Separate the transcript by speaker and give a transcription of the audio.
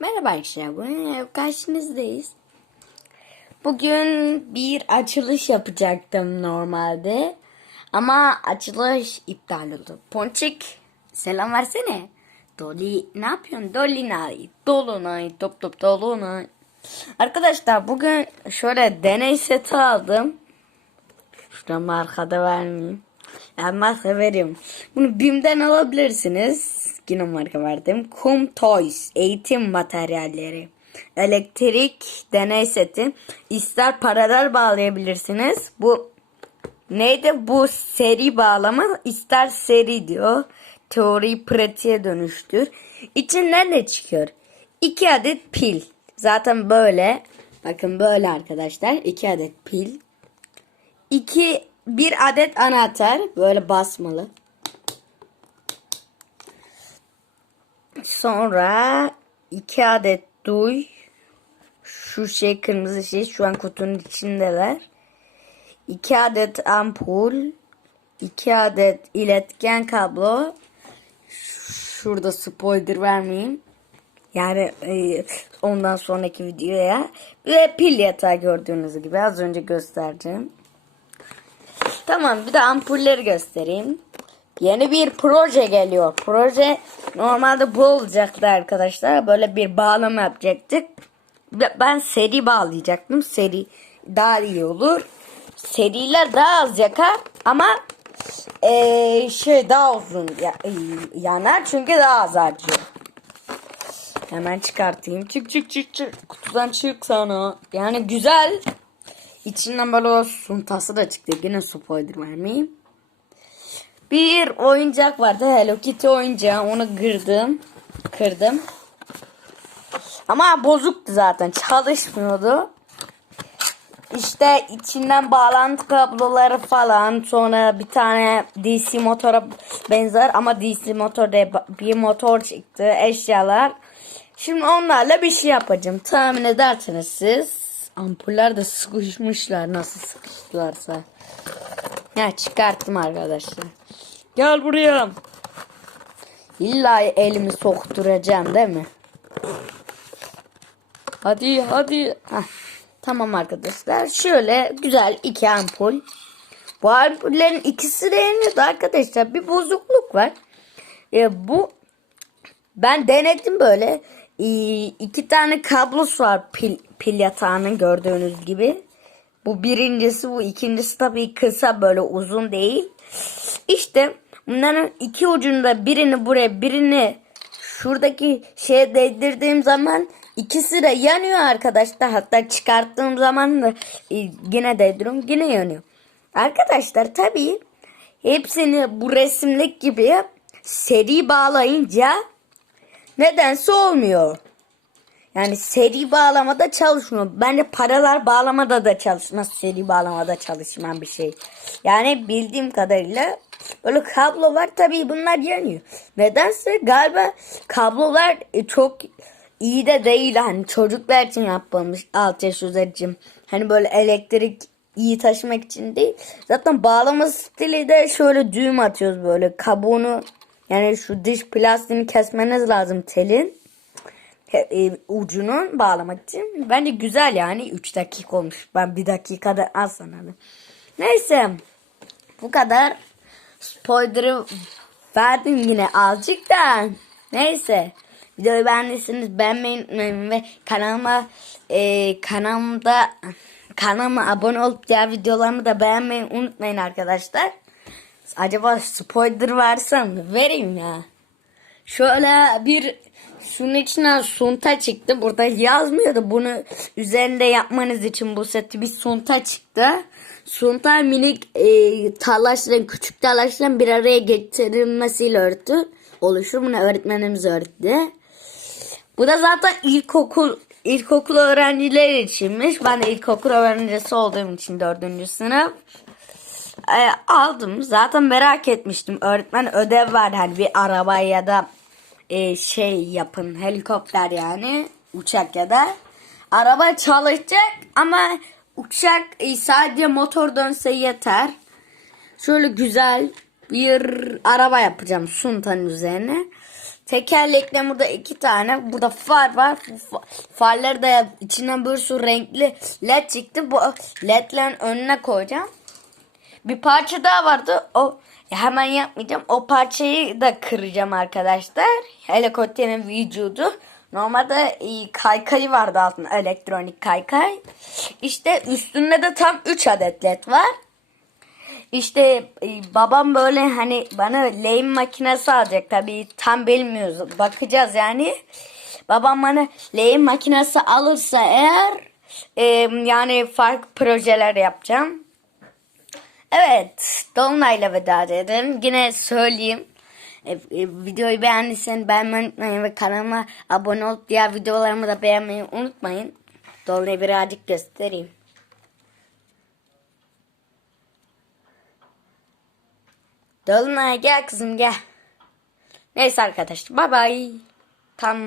Speaker 1: Merhaba arkadaşlar, bugün karşınızdayız. Bugün bir açılış yapacaktım normalde. Ama açılış iptal oldu. Ponçik, selam versene. Dolly, ne yapıyorsun? Dolunay, Dolunay, top top Dolunay. Arkadaşlar bugün şöyle deney seti aldım. Şuradan markada vermeyeyim. Yani marka veriyorum. Bunu BİM'den alabilirsiniz. Yine marka verdim. Kum Toys. Eğitim materyalleri. Elektrik deney seti. İster paralel bağlayabilirsiniz. Bu neydi? Bu seri bağlama. ister seri diyor. Teori pratiğe dönüştür. İçinden ne çıkıyor? 2 adet pil. Zaten böyle. Bakın böyle arkadaşlar. 2 adet pil. 2 bir adet anahtar böyle basmalı. Sonra iki adet duy. Şu şey kırmızı şey şu an kutunun içindeler. İki adet ampul. iki adet iletken kablo. Şurada spoiler vermeyeyim. Yani e, ondan sonraki videoya. Ve pil yatağı gördüğünüz gibi az önce göstereceğim. Tamam bir de ampulleri göstereyim. Yeni bir proje geliyor. Proje normalde bu olacaktı arkadaşlar. Böyle bir bağlama yapacaktık. Ben seri bağlayacaktım. Seri daha iyi olur. Seriler daha az yakar ama ee, şey daha uzun yanar çünkü daha az harcıyor. Hemen çıkartayım. Çık çık çık çık. Kutudan çık sana. Yani güzel. İçinden böyle o suntası da çıktı. Yine spoiler vermeyeyim. Bir oyuncak vardı. Hello Kitty oyuncağı. Onu kırdım. Kırdım. Ama bozuktu zaten. Çalışmıyordu. İşte içinden bağlantı kabloları falan. Sonra bir tane DC motora benzer ama DC motor değil bir motor çıktı. Eşyalar. Şimdi onlarla bir şey yapacağım. Tahmin edersiniz siz. Ampuller de sıkışmışlar. Nasıl sıkıştılarsa. Ya çıkarttım arkadaşlar. Gel buraya. İlla elimi sokturacağım değil mi? Hadi hadi. Heh. Tamam arkadaşlar. Şöyle güzel iki ampul. Bu ampullerin ikisi de yanıyordu arkadaşlar. Bir bozukluk var. E, bu ben denedim böyle. E, iki tane kablosu var pil, pil yatağının gördüğünüz gibi. Bu birincisi bu ikincisi tabii kısa böyle uzun değil. İşte bunların iki ucunda birini buraya birini şuradaki şeye değdirdiğim zaman ikisi de yanıyor arkadaşlar. Hatta çıkarttığım zaman da e, yine değdiriyorum yine yanıyor. Arkadaşlar tabii hepsini bu resimlik gibi seri bağlayınca nedense olmuyor. Yani seri bağlamada çalışmıyor. Bence paralar bağlamada da çalışmaz. Seri bağlamada çalışmayan bir şey. Yani bildiğim kadarıyla böyle kablolar tabii bunlar yanıyor. Nedense galiba kablolar çok iyi de değil. Hani çocuklar için yapılmış 6 yaş üzeri için. Hani böyle elektrik iyi taşımak için değil. Zaten bağlama stili de şöyle düğüm atıyoruz böyle kabuğunu yani şu dış plastiğini kesmeniz lazım telin e, ucunu bağlamak için. Bence güzel yani. 3 dakika olmuş. Ben bir dakikada az sanırım. Neyse. Bu kadar. Spoiler'ı verdim yine azıcık da. Neyse. Videoyu beğendiyseniz beğenmeyi unutmayın ve kanalıma e, kanalımda kanalıma abone olup diğer videolarımı da beğenmeyi unutmayın arkadaşlar. Acaba spoiler versem vereyim ya. Şöyle bir şunun içinden sunta çıktı. Burada yazmıyordu. Bunu üzerinde yapmanız için bu seti bir sunta çıktı. Sunta minik e, talaşların, küçük talaşların bir araya getirilmesiyle örtü oluşur. Bunu öğretmenimiz öğretti. Bu da zaten ilkokul ilkokul öğrencileri içinmiş. Ben de ilkokul öğrencisi olduğum için dördüncü sınıf. E, aldım. Zaten merak etmiştim. Öğretmen ödev verdi. Hani bir araba ya da e, şey yapın helikopter yani uçak ya da araba çalışacak ama uçak e, sadece motor dönse yeter. Şöyle güzel bir araba yapacağım suntanın üzerine. Tekerlekle burada iki tane. Burada far var. Farları da içinden bir sürü renkli led çıktı. Bu ledlerin önüne koyacağım. Bir parça daha vardı. O hemen yapmayacağım. O parçayı da kıracağım arkadaşlar. Helikopterin vücudu. Normalde e, kaykayı vardı altında. Elektronik kaykay. İşte üstünde de tam 3 adet led var. İşte e, babam böyle hani bana lehim makinesi alacak tabii tam bilmiyoruz bakacağız yani. Babam bana lehim makinesi alırsa eğer e, yani farklı projeler yapacağım. Evet Dolunay'la veda edelim. Yine söyleyeyim. E, e, videoyu beğendiyseniz beğenmeyi unutmayın ve kanalıma abone olup diğer videolarımı da beğenmeyi unutmayın. Dolunay'ı birazcık göstereyim. Dolunay gel kızım gel. Neyse arkadaşlar bay bay. Tam